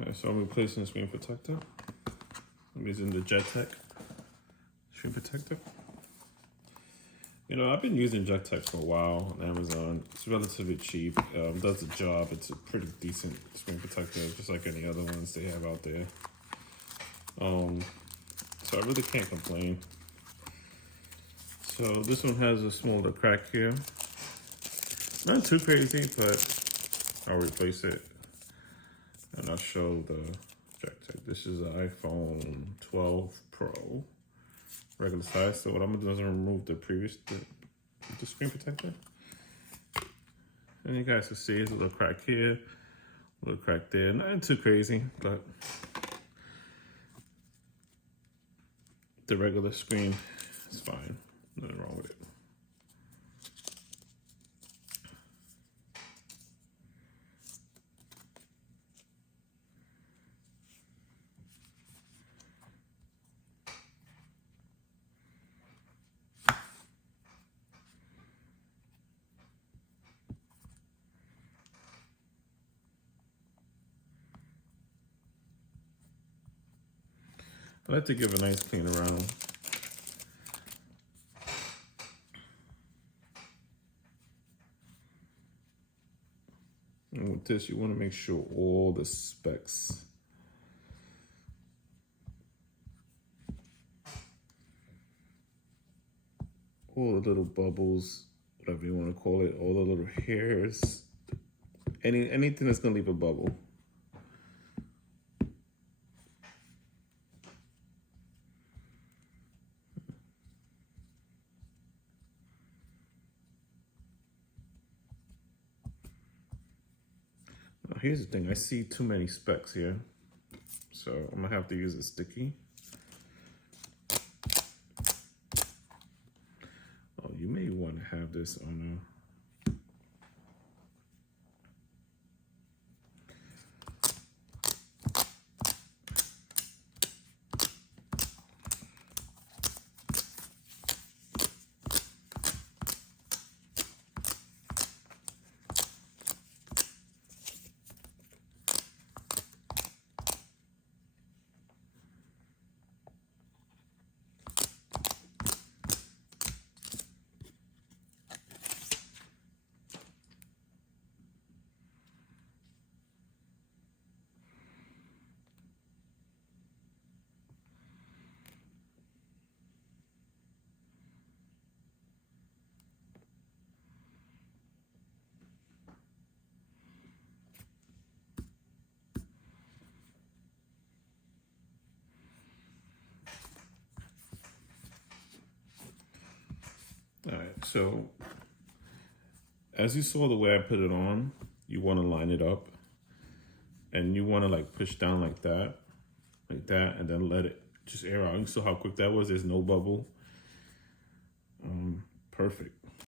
Alright, so I'm replacing the screen protector. I'm using the JETech Screen Protector. You know, I've been using JETech for a while on Amazon. It's relatively cheap, does the job. It's a pretty decent screen protector, just like any other ones they have out there. So I really can't complain. So this one has a smaller crack here. Not too crazy, but I'll replace it. And I'll show the JETech. This is an iPhone 12 Pro, regular size. So what I'm gonna do is remove the the screen protector. And you guys can see there's a little crack here, a little crack there. Nothing too crazy, but the regular screen is fine. Nothing wrong with it. I like to give a nice clean around. And with this, you want to make sure all the specs, all the little bubbles, whatever you want to call it, all the little hairs, anything that's going to leave a bubble. Now, here's the thing, I see too many specs here, so I'm gonna have to use a sticky. Oh, you may want to have this on All right, so as you saw the way I put it on, you want to line it up and you want to like push down like that, and then let it just air out. You saw how quick that was. There's no bubble. Perfect.